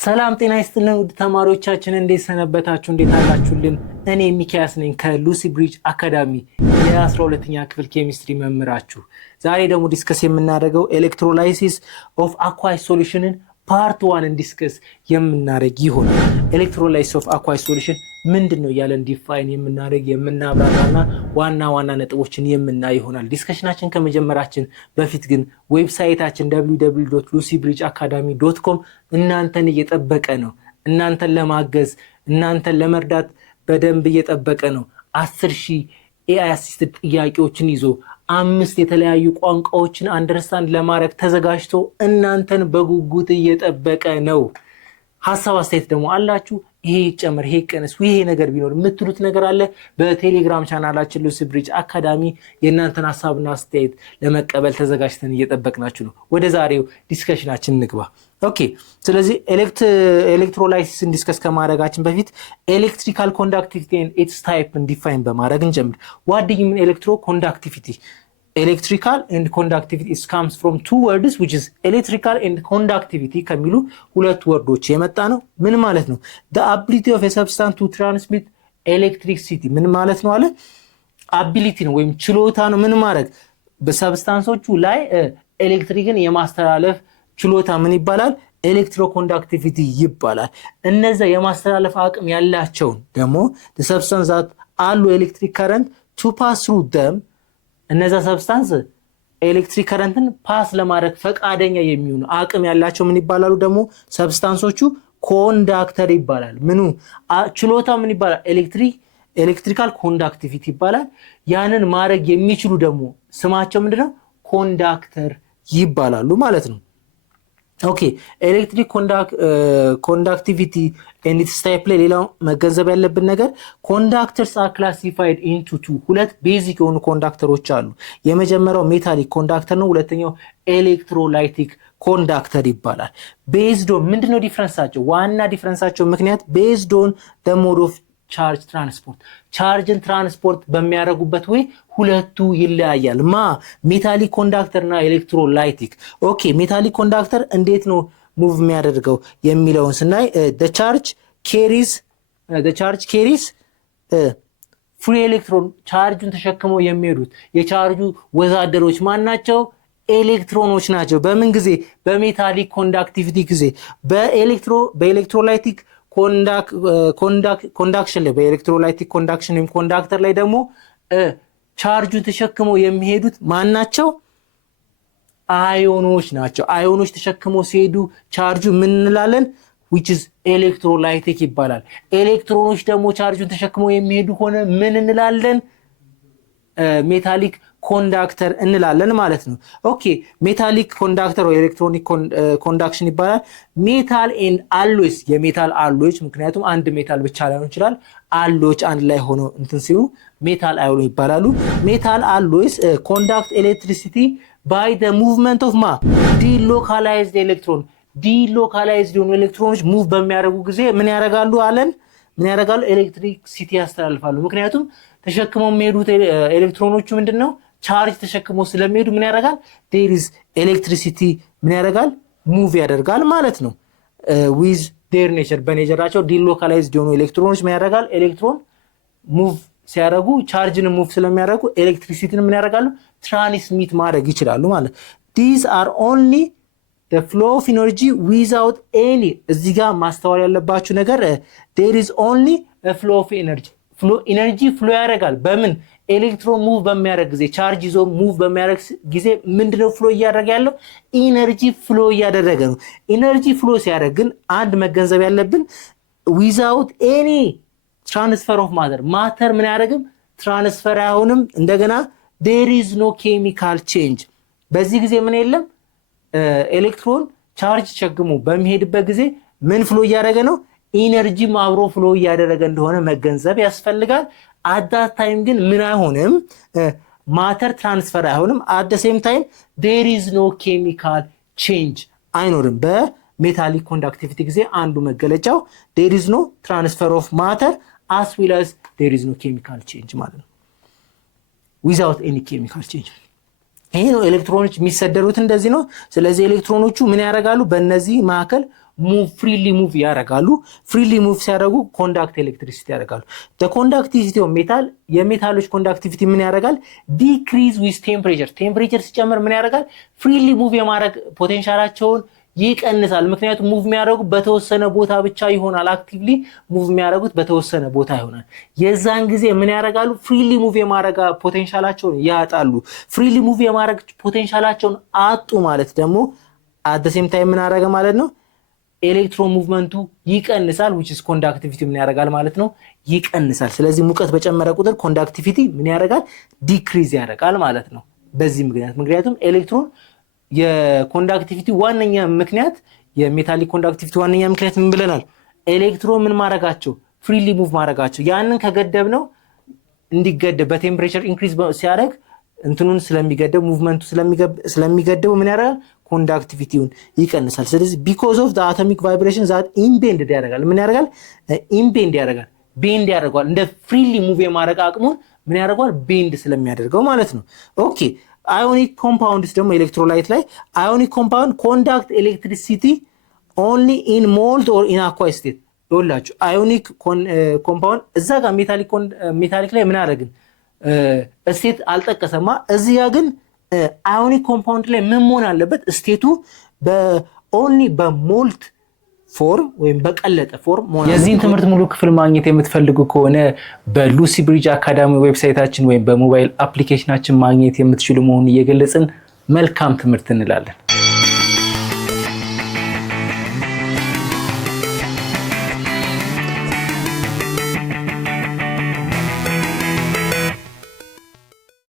ሰላም ጤና ይስጥልን ውድ ተማሪዎቻችን እንዴት ሰነበታችሁ? እንዴት አላችሁልን? እኔ ሚኪያስ ነኝ ከሉሲ ብሪጅ አካዳሚ የ12ኛ ክፍል ኬሚስትሪ መምህራችሁ። ዛሬ ደግሞ ዲስከስ የምናደርገው ኤሌክትሮላይሲስ ኦፍ አኳስ ሶሉሽንን ፓርት 1 ዲስከስ የምናደርግ ይሆናል። ኤሌክትሮላይሲስ ኦፍ አኳስ ሶሉሽን ምንድነው ያለን ዲፋይን የምናደርግ የምናብራራና ዋና ነጥቦችን የምናይ ይሆናል። ዲስከሽናችን ከመጀመራችን በፊት ግን ዌብሳይታችን www.lucybridgeacademy.com እናንተን እየጠበቀ ነው። እናንተን ለማገዝ እናንተን ለመርዳት በደንብ እየጠበቀ ነው። 10,000 AI አሲስትድ ጥያቄዎችን ይዞ 5 የተለያዩ ቋንቋዎችን አንደርስታንድ ለማድረግ ተዘጋጅቶ እናንተን በጉጉት እየጠበቀ ነው። ሐሳብ አስተያየት ደግሞ አላችሁ፣ ይሄ ይጨመር ይሄ ቀነስ ይሄ ነገር ቢኖር የምትሉት ነገር አለ፣ በቴሌግራም ቻናላችን ሉሲ ብሪጅ አካዳሚ የእናንተን ሐሳብና አስተያየት ለመቀበል ተዘጋጅተን እየጠበቅናችሁ ነው። ወደ ዛሬው ዲስከሽናችን እንግባ። ኦኬ፣ ስለዚህ ኤሌክትሮላይሲስን ዲስከስ ከማድረጋችን በፊት ኤሌክትሪካል ኮንዳክቲቪቲ ኤንድ ኢትስ ታይፕን ዲፋይን በማድረግ እንጀምር። ዋት ዱ ዩ ሚን ኤሌክትሮ ኮንዳክቲቪቲ? Electrical and conductivity comes from two words, which is electrical and conductivity ከሚሉ ሁለት ወርዶች የመጣ ነው። ምን ማለት ነው? The ability of a substance to transmit electricity ምን ማለት ነው አለ? ability ነው ወይም ችሎታ ነው። ምን ማድረግ? በሰብስታንሶቹ ላይ ኤሌክትሪክን የማስተላለፍ ችሎታ ምን ይባላል? ኤሌክትሮኮንዳክቲቪቲ ይባላል። እነዛ የማስተላለፍ አቅም ያላቸውን ደግሞ the substance that allow electric current to pass through them እነዛ ሰብስታንስ ኤሌክትሪክ ከረንትን ፓስ ለማድረግ ፈቃደኛ የሚሆኑ አቅም ያላቸው ምን ይባላሉ? ደግሞ ሰብስታንሶቹ ኮንዳክተር ይባላል። ምኑ ችሎታ ምን ይባላል? ኤሌክትሪካል ኮንዳክቲቪቲ ይባላል። ያንን ማድረግ የሚችሉ ደግሞ ስማቸው ምንድነው? ኮንዳክተር ይባላሉ ማለት ነው። ኦኬ፣ ኤሌክትሪክ ኮንዳክቲቪቲ ኤንድ ኢትስ ታይፕ ላይ ሌላው መገንዘብ ያለብን ነገር ኮንዳክተርስ አር ክላሲፋይድ ኢንቱ ቱ ሁለት ቤዚክ የሆኑ ኮንዳክተሮች አሉ። የመጀመሪያው ሜታሊክ ኮንዳክተር ነው። ሁለተኛው ኤሌክትሮላይቲክ ኮንዳክተር ይባላል። ቤዝድ ኦን ምንድነው ዲፈረንሳቸው? ዋና ዲፈረንሳቸው ምክንያት ቤዝድ ኦን ዘ ሞድ ኦፍ ቻርጅ ትራንስፖርት ቻርጅን ትራንስፖርት በሚያደርጉበት ወይ ሁለቱ ይለያያል። ሜታሊክ ኮንዳክተር እና ኤሌክትሮላይቲክ። ኦኬ፣ ሜታሊክ ኮንዳክተር እንዴት ነው ሙቭ የሚያደርገው የሚለውን ስናይ the charge carries ፍሪ ኤሌክትሮን ቻርጁን ተሸክመው የሚሄዱት የቻርጁ ወዛደሮች ማን ናቸው? ኤሌክትሮኖች ናቸው። በምን ጊዜ? በሜታሊክ ኮንዳክቲቪቲ ጊዜ። በኤሌክትሮላይቲክ ኮንዳክሽን ላይ በኤሌክትሮላይቲክ ኮንዳክሽን ወይም ኮንዳክተር ላይ ደግሞ ቻርጁን ተሸክመው የሚሄዱት ማን ናቸው? አዮኖች ናቸው። አዮኖች ተሸክመው ሲሄዱ ቻርጁ ምን እንላለን? which is ኤሌክትሮላይቲክ ይባላል። ኤሌክትሮኖች ደግሞ ቻርጁን ተሸክመው የሚሄዱ ሆነ ምን እንላለን? ሜታሊክ ኮንዳክተር እንላለን ማለት ነው። ኦኬ፣ ሜታሊክ ኮንዳክተር ወይ ኤሌክትሮኒክ ኮንዳክሽን ይባላል። ሜታል ኤንድ አሎይስ የሜታል አሎይስ፣ ምክንያቱም አንድ ሜታል ብቻ ላይሆን ይችላል፣ አሎይስ አንድ ላይ ሆኖ እንትን ሲሉ ሜታል አሎይ ይባላሉ። ሜታል አሎይስ ኮንዳክት ኤሌክትሪሲቲ ባይ ዘ ሙቭመንት ኦፍ ዲሎካላይዝድ ኤሌክትሮን ዲሎካላይዝድ የሆኑ ኤሌክትሮኖች ሙቭ በሚያደርጉ ጊዜ ምን ያደርጋሉ አለን? ምን ያደርጋሉ? ኤሌክትሪሲቲ ያስተላልፋሉ። ምክንያቱም ተሸክመው የሚሄዱት ኤሌክትሮኖቹ ምንድነው? ቻርጅ ተሸክመው ስለሚሄዱ ምን ያደርጋል? there is ኤሌክትሪሲቲ ምን ያደርጋል? ሙቭ ያደርጋል ማለት ነው። with their nature በኔቸራቸው ዲሎካላይዝድ የሆኑ ኤሌክትሮኖች ምን ያደርጋል? ኤሌክትሮን ሙቭ ሲያደርጉ ቻርጅን ሙቭ ስለሚያደርጉ ኤሌክትሪሲቲን ምን ያደርጋሉ? ትራንስሚት ማድረግ ይችላሉ ማለት። these are only the flow of energy without any እዚህ ጋር ማስተዋል ያለባችሁ ነገር there is only a flow of energy ኢነርጂ ፍሎ ያደርጋል። በምን? ኤሌክትሮን ሙቭ በሚያደርግ ጊዜ ቻርጅ ይዞ ሙቭ በሚያደርግ ጊዜ ምንድነው ፍሎ እያደረገ ያለው? ኢነርጂ ፍሎ እያደረገ ነው። ኢነርጂ ፍሎ ሲያደርግ ግን አንድ መገንዘብ ያለብን without any transfer of matter ምን ያደርግም? ትራንስፈር አይሆንም። እንደገና there is no chemical change በዚህ ጊዜ ምን የለም? ኤሌክትሮን ቻርጅ ተሸክሞ በሚሄድበት ጊዜ ምን ፍሎ እያደረገ ነው? ኢነርጂ አብሮ ፍሎ እያደረገ እንደሆነ መገንዘብ ያስፈልጋል። at that time ግን ምን አይሆንም? ማተር ትራንስፈር አይሆንም። at the same time there is no chemical change አይኖርም። በሜታሊክ ኮንዳክቲቪቲ ጊዜ አንዱ መገለጫው there is no transfer of matter as well as there is no chemical change ማለት ነው። without any chemical change ይሄ ነው ኤሌክትሮኖች የሚሰደሩት እንደዚህ ነው። ስለዚህ ኤሌክትሮኖቹ ምን ያደርጋሉ? በእነዚህ ማዕከል ፍሪሊ ሙቭ ያደርጋሉ። ፍሪሊ ሙቭ ሲያደርጉ ኮንዳክት ኤሌክትሪሲቲ ያደርጋሉ። ኮንዳክቲቪቲ ኦፍ ሜታል የሜታሎች ኮንዳክቲቪቲ ምን ያደርጋል? ዲክሪዝ ዊዝ ቴምፕሬቸር። ቴምፕሬቸር ሲጨምር ምን ያደርጋል? ፍሪሊ ሙቭ የማድረግ ፖቴንሻላቸውን ይቀንሳል። ምክንያቱም ሙቭ የሚያደርጉት በተወሰነ ቦታ ብቻ ይሆናል። አክቲቭሊ ሙቭ የሚያደርጉት በተወሰነ ቦታ ይሆናል። የዛን ጊዜ ምን ያደርጋሉ? ፍሪሊ ሙቭ የማድረግ ፖቴንሻላቸውን ያጣሉ። ፍሪሊ ሙቭ የማድረግ ፖቴንሻላቸውን አጡ ማለት ደግሞ አት ዘ ሴም ታይም ምን አደረገ ማለት ነው? ኤሌክትሮን ሙቭመንቱ ይቀንሳል። which is ኮንዳክቲቪቲ ምን ያደርጋል ማለት ነው? ይቀንሳል። ስለዚህ ሙቀት በጨመረ ቁጥር ኮንዳክቲቪቲ ምን ያደርጋል? ዲክሪዝ ያደርጋል ማለት ነው። በዚህ ምክንያቱም ኤሌክትሮን የኮንዳክቲቪቲ ዋነኛ ምክንያት የሜታሊክ ኮንዳክቲቪቲ ዋነኛ ምክንያት ምን ብለናል? ኤሌክትሮን ምን ማድረጋቸው? ፍሪሊ ሙቭ ማድረጋቸው። ያንን ከገደብ ነው እንዲገደብ በቴምፕሬቸር ኢንክሪዝ ሲያደርግ እንትኑን ስለሚገደብ ሙቭመንቱ ስለሚገደብ ምን ያደርጋል? ኮንዳክቲቪቲውን ይቀንሳል። ስለዚህ because of the atomic vibration that ኢምቤንድ ያደርጋል። ምን ያደርጋል? ኢምቤንድ ያደርጋል። ቤንድ ያደርጋል። እንደ ፍሪሊ ሙቭ የማድረግ አቅሙን ምን ያደርጋል? ቤንድ ስለሚያደርገው ማለት ነው። ኦኬ አዮኒክ ኮምፓውንድስ ደግሞ ኤሌክትሮላይት ላይ አዮኒክ ኮምፓውንድ ኮንዳክት ኤሌክትሪሲቲ ኦንሊ ኢን ሞልት ኦር ኢን አኳስ ስቴት። ይኸውላችሁ አዮኒክ ኮምፓውንድ እዛ ጋር ሜታሊክ ላይ ምን አደረግን? ስቴት አልጠቀሰማ። እዚህ ጋር ግን አዮኒክ ኮምፓውንድ ላይ ምን መሆን አለበት? ስቴቱ ኦንሊ በሞልት ፎርም ወይም በቀለጠ ፎርም መሆን አለበት። የዚህን ትምህርት ሙሉ ክፍል ማግኘት የምትፈልጉ ከሆነ በሉሲ ብሪጅ አካዳሚ ዌብሳይታችን ወይም በሞባይል አፕሊኬሽናችን ማግኘት የምትችሉ መሆኑን እየገለጽን መልካም ትምህርት እንላለን።